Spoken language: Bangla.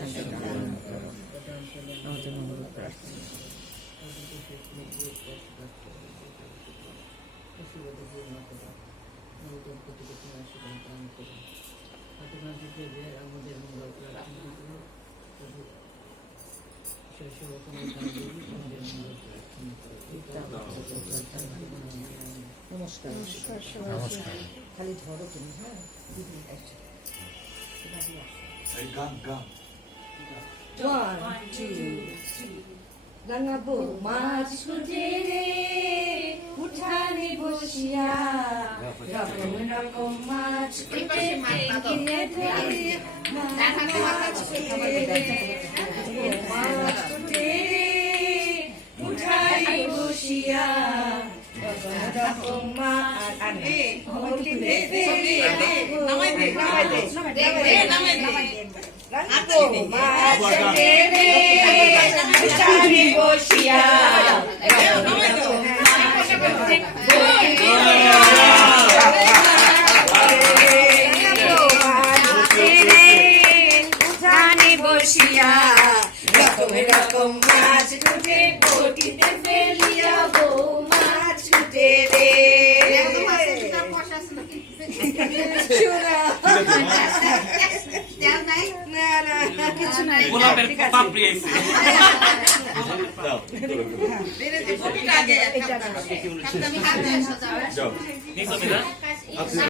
শান্তি কামনা করো। আমাদের মঙ্গল প্রার্থনা। নমস্কার। নমস্কার। খালি ধরো তুমি। হ্যাঁ, One, two, three. রাঙাবো মাছ খুঁজে রে উঠানে বসিয়া, রকম রকম মাছ খুঁজে কিনে ধরে মাছ খুঁজে রে উঠানে বসিয়া, রকম রকম মাছ বসিয়া বসিয়া, রকম রকম মাছ উঠে বটিতে ফেলিয়া বউ মাছ উঠে রে গোলাপের পাপড়ি আইছে